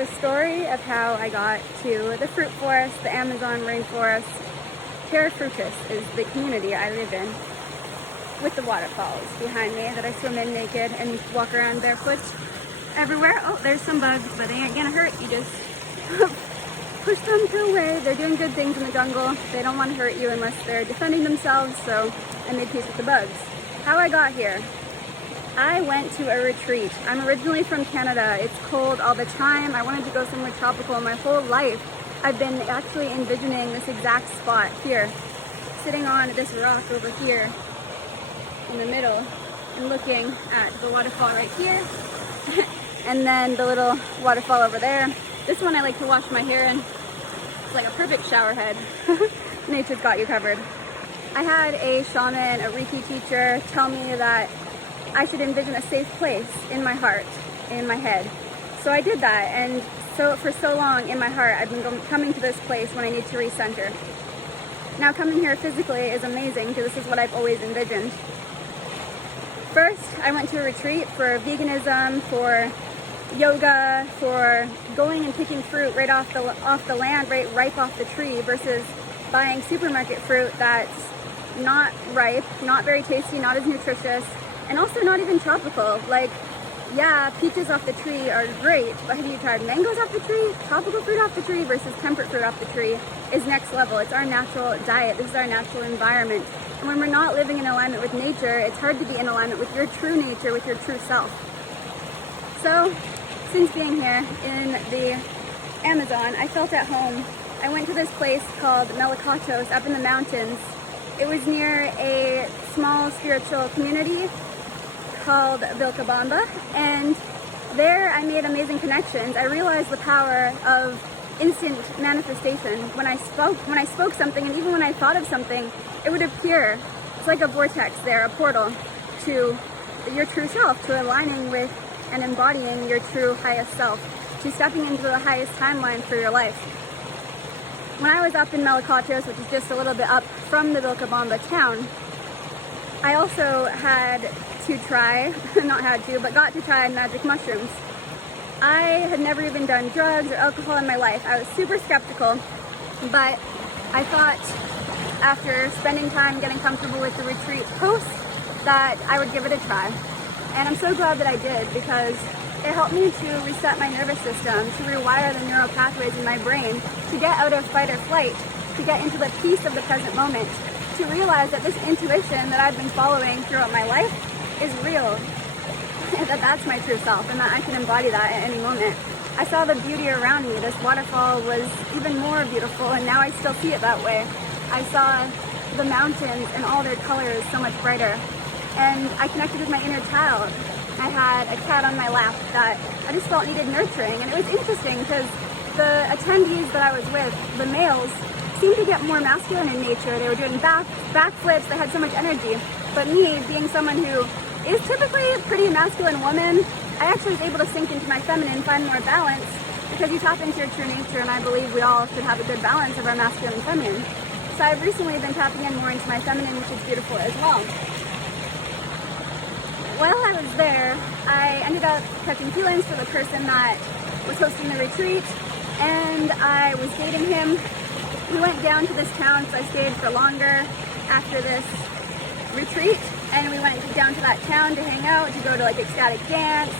the story of how I got to the fruit forest, the Amazon rainforest. Terra Fructus is the community I live in, with the waterfalls behind me that I swim in naked and walk around barefoot everywhere. Oh, there's some bugs, but they ain't gonna hurt. You just push them away. They're doing good things in the jungle. They don't want to hurt you unless they're defending themselves, so I made peace with the bugs. How I got here. I went to a retreat. I'm originally from Canada. It's cold all the time. I wanted to go somewhere tropical. My whole life I've been actually envisioning this exact spot here, sitting on this rock over here in the middle and looking at the waterfall right here and then the little waterfall over there. This one I like to wash my hair in. It's like a perfect shower head. Nature's got you covered. I had a shaman, a Reiki teacher, tell me that I should envision a safe place in my heart, in my head. So I did that, and so for so long in my heart I've been coming to this place when I need to recenter. Now coming here physically is amazing because this is what I've always envisioned. First, I went to a retreat for veganism, for yoga, for going and picking fruit right off the land, right ripe off the tree, versus buying supermarket fruit that's not ripe, not very tasty, not as nutritious, and also not even tropical. Like, yeah, peaches off the tree are great, but have you tried mangoes off the tree? Tropical fruit off the tree versus temperate fruit off the tree is next level. It's our natural diet. This is our natural environment. And when we're not living in alignment with nature, it's hard to be in alignment with your true nature, with your true self. So, since being here in the Amazon, I felt at home. I went to this place called Melikatos up in the mountains. It was near a small spiritual community called Vilcabamba, and there I made amazing connections. I realized the power of instant manifestation. When I spoke something, and even when I thought of something, it would appear. It's like a vortex there, a portal to your true self, to aligning with and embodying your true highest self, to stepping into the highest timeline for your life. When I was up in Melikatos, which is just a little bit up from the Vilcabamba town, I also had to try, not had to, but got to try magic mushrooms. I had never even done drugs or alcohol in my life. I was super skeptical, but I thought after spending time getting comfortable with the retreat host that I would give it a try. And I'm so glad that I did, because it helped me to reset my nervous system, to rewire the neural pathways in my brain, to get out of fight or flight, to get into the peace of the present moment, to realize that this intuition that I've been following throughout my life is real, and that that's my true self, and that I can embody that at any moment. I saw the beauty around me. This waterfall was even more beautiful, and now I still see it that way. I saw the mountains and all their colors so much brighter, and I connected with my inner child. I had a cat on my lap that I just felt needed nurturing, and it was interesting because the attendees that I was with, the males, seemed to get more masculine in nature. They were doing backflips, they had so much energy. But me, being someone who is typically a pretty masculine woman, I actually was able to sink into my feminine, find more balance, because you tap into your true nature, and I believe we all should have a good balance of our masculine and feminine. So I've recently been tapping in more into my feminine, which is beautiful as well. While I was there, I ended up catching feelings for the person that was hosting the retreat, and I was dating him. We went down to this town, so I stayed for longer after this retreat, and we went down to that town to hang out, to go to like ecstatic dance,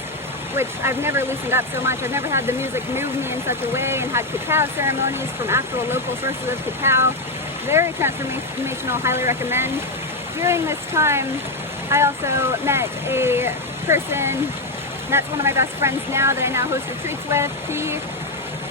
which I've never loosened up so much. I've never had the music move me in such a way, and had cacao ceremonies from actual local sources of cacao. Very transformational, highly recommend. During this time, I also met a person that's one of my best friends now that I now host retreats with. He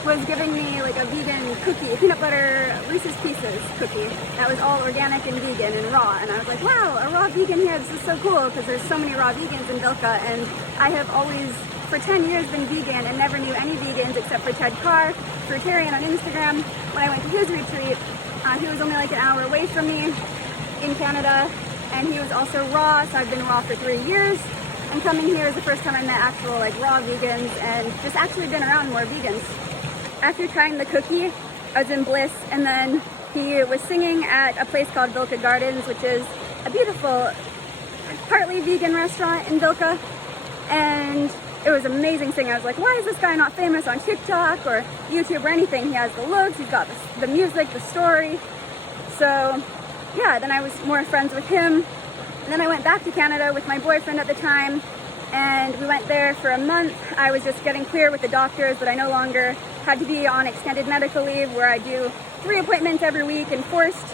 was giving me like a vegan cookie, a peanut butter Reese's Pieces cookie that was all organic and vegan and raw, and I was like, wow, a raw vegan here, this is so cool, because there's so many raw vegans in Vilca, and I have always, for 10 years, been vegan and never knew any vegans except for Ted Carr, Fruitarian on Instagram. When I went to his retreat, he was only like an hour away from me in Canada, and he was also raw, so I've been raw for 3 years, and coming here is the first time I met actual like raw vegans, and just actually been around more vegans. After trying the cookie, I was in bliss, and then he was singing at a place called Vilca Gardens, which is a beautiful, partly vegan restaurant in Vilca, and it was amazing thing. I was like, why is this guy not famous on TikTok or YouTube or anything? He has the looks, he's got the music, the story. So yeah, then I was more friends with him. And then I went back to Canada with my boyfriend at the time, and we went there for a month. I was just getting clear with the doctors that I no longer had to be on extended medical leave where I do 3 appointments every week and forced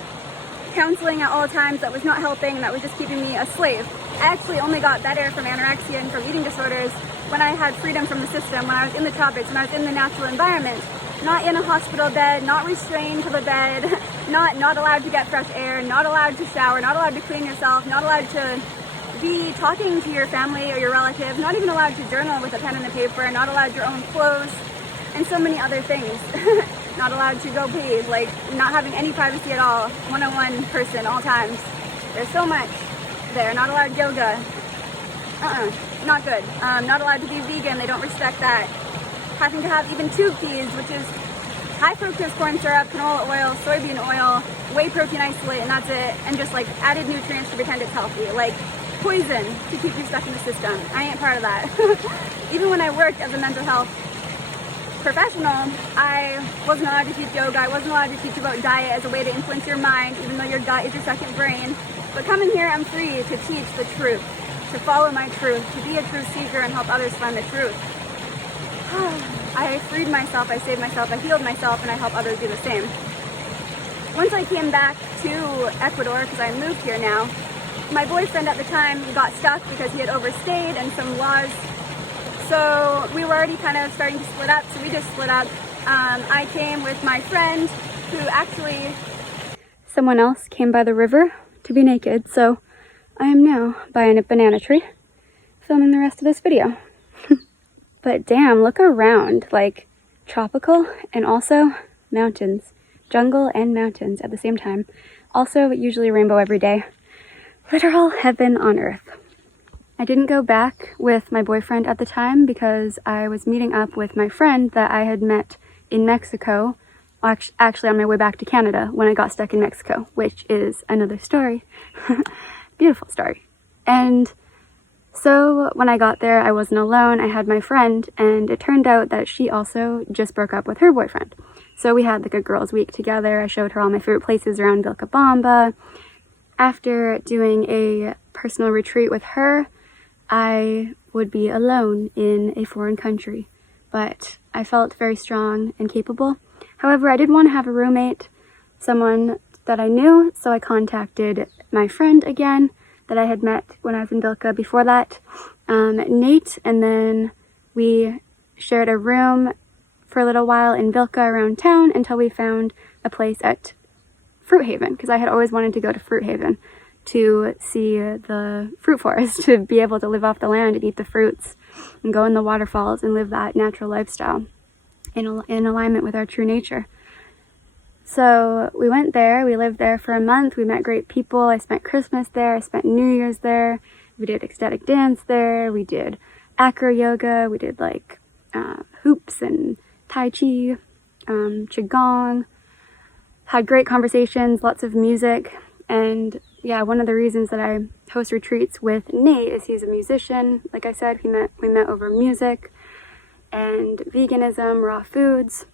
counseling at all times that was not helping, and that was just keeping me a slave. I actually only got better from anorexia and from eating disorders when I had freedom from the system, when I was in the tropics, when I was in the natural environment, not in a hospital bed, not restrained to the bed, not allowed to get fresh air, not allowed to shower, not allowed to clean yourself, not allowed to be talking to your family or your relatives, not even allowed to journal with a pen and a paper, not allowed your own clothes, and so many other things. Not allowed to go bathe, like not having any privacy at all, one-on-one person all times. There's so much there. Not allowed yoga. Not good. Not allowed to be vegan, they don't respect that. Having to have even tube feeds, which is high fructose corn syrup, canola oil, soybean oil, whey protein isolate, and that's it. And just like added nutrients to pretend it's healthy. Like poison to keep you stuck in the system. I ain't part of that. Even when I worked as a mental health professional, I wasn't allowed to teach yoga. I wasn't allowed to teach about diet as a way to influence your mind, even though your gut is your second brain. But coming here, I'm free to teach the truth, to follow my truth, to be a truth seeker and help others find the truth. I freed myself, I saved myself, I healed myself, and I help others do the same. Once I came back to Ecuador, because I moved here now, my boyfriend at the time got stuck because he had overstayed and some laws. So we were already kind of starting to split up, so we just split up. I came with my friend who actually... Someone else came by the river to be naked, so I am now by a banana tree filming the rest of this video. But damn, look around, like tropical and also mountains. Jungle and mountains at the same time. Also usually a rainbow every day. Literal heaven on earth. I didn't go back with my boyfriend at the time because I was meeting up with my friend that I had met in Mexico, actually on my way back to Canada when I got stuck in Mexico, which is another story. Beautiful story. And so when I got there, I wasn't alone. I had my friend, and it turned out that she also just broke up with her boyfriend. So we had like a girls' week together. I showed her all my favorite places around Vilcabamba. After doing a personal retreat with her, I would be alone in a foreign country, but I felt very strong and capable. However, I did want to have a roommate, someone that I knew, so I contacted my friend again that I had met when I was in Vilca before that, Nate, and then we shared a room for a little while in Vilca around town until we found a place at Fruit Haven, because I had always wanted to go to Fruit Haven to see the fruit forest, to be able to live off the land and eat the fruits and go in the waterfalls and live that natural lifestyle in alignment with our true nature. So we went there, we lived there for a month, we met great people. I spent Christmas there, I spent New Year's there, we did ecstatic dance there, we did acro yoga, we did like hoops and tai chi, qigong, had great conversations, lots of music. And yeah, one of the reasons that I host retreats with Nate is he's a musician. Like I said, we met over music and veganism, raw foods,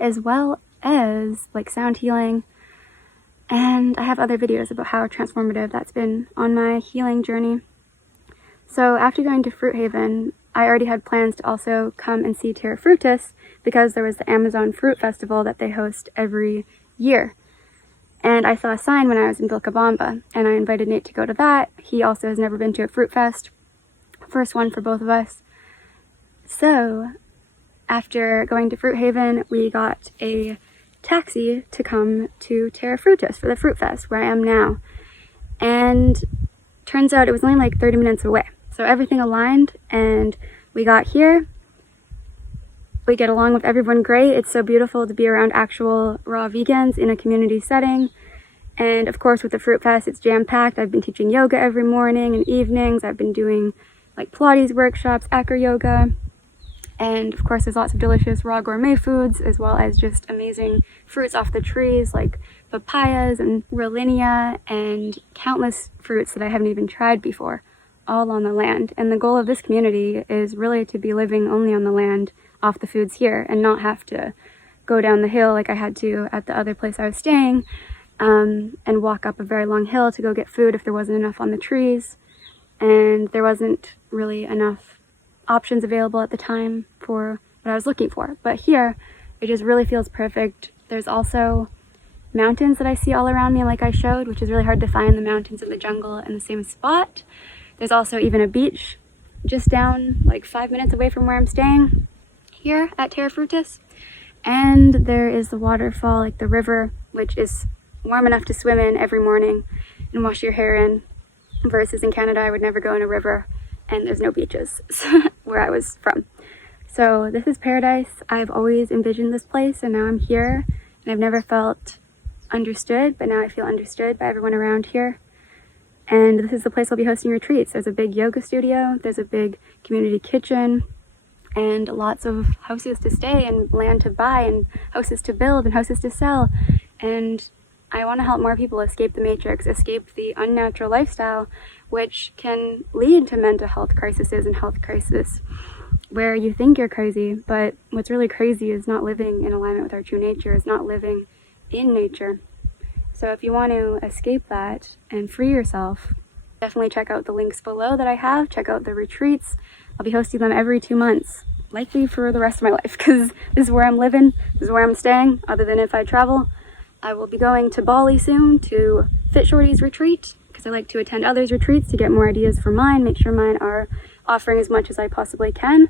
as well as like sound healing. And I have other videos about how transformative that's been on my healing journey. So after going to Fruit Haven, I already had plans to also come and see Terra Frutis because there was the Amazon Fruit Festival that they host every year. And I saw a sign when I was in Vilcabamba, and I invited Nate to go to that. He also has never been to a fruit fest. First one for both of us. So, after going to Fruit Haven, we got a taxi to come to Terra Frutis for the fruit fest, where I am now. And turns out it was only like 30 minutes away. So everything aligned, and we got here. We get along with everyone great. It's so beautiful to be around actual raw vegans in a community setting. And of course with the Fruit Fest, it's jam-packed. I've been teaching yoga every morning and evenings. I've been doing like Pilates workshops, acro yoga. And of course there's lots of delicious raw gourmet foods, as well as just amazing fruits off the trees like papayas and Rollinia and countless fruits that I haven't even tried before. all on the land. And the goal of this community is really to be living only on the land off the foods here and not have to go down the hill like I had to at the other place I was staying, and walk up a very long hill to go get food if there wasn't enough on the trees. And there wasn't really enough options available at the time for what I was looking for. But here, it just really feels perfect. There's also mountains that I see all around me like I showed, which is really hard to find the mountains of the jungle in the same spot. There's also even a beach just down like 5 minutes away from where I'm staying here at Terra Frutis. And there is the waterfall, like the river, which is warm enough to swim in every morning and wash your hair in, versus in Canada I would never go in a river and there's no beaches where I was from. So this is paradise. I've always envisioned this place, and now I'm here, and I've never felt understood, but now I feel understood by everyone around here. And this is the place I'll be hosting retreats. There's a big yoga studio, there's a big community kitchen, and lots of houses to stay and land to buy and houses to build and houses to sell. And I want to help more people escape the matrix, escape the unnatural lifestyle, which can lead to mental health crises and health crisis, where you think you're crazy, but what's really crazy is not living in alignment with our true nature, is not living in nature. So if you want to escape that and free yourself, definitely check out the links below that I have. Check out the retreats. I'll be hosting them every 2 months, likely for the rest of my life, because this is where I'm living, this is where I'm staying, other than if I travel. I will be going to Bali soon to Fit Shorty's retreat, because I like to attend others' retreats to get more ideas for mine, make sure mine are offering as much as I possibly can,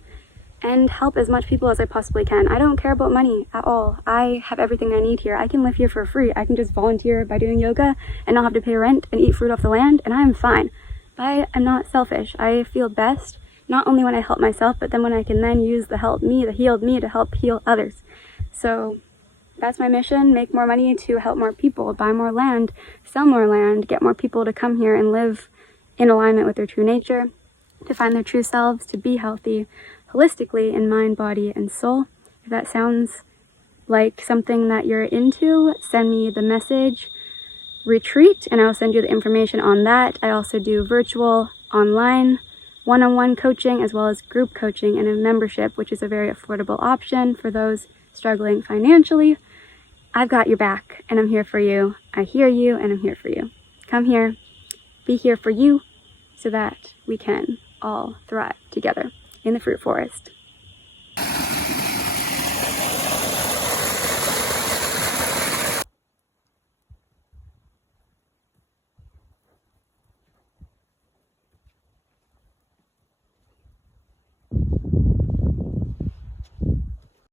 and help as much people as I possibly can. I don't care about money at all. I have everything I need here. I can live here for free. I can just volunteer by doing yoga and not have to pay rent and eat fruit off the land, and I'm fine. But I'm not selfish. I feel best not only when I help myself, but then when I can then use the healed me to help heal others. So that's my mission, make more money to help more people, buy more land, sell more land, get more people to come here and live in alignment with their true nature, to find their true selves, to be healthy holistically in mind, body, and soul. If that sounds like something that you're into, send me the message retreat and I'll send you the information on that. I also do virtual, online, one-on-one coaching, as well as group coaching and a membership, which is a very affordable option for those struggling financially. I've got your back and I'm here for you. I hear you and I'm here for you. Come here, be here for you, so that we can all thrive together in the fruit forest.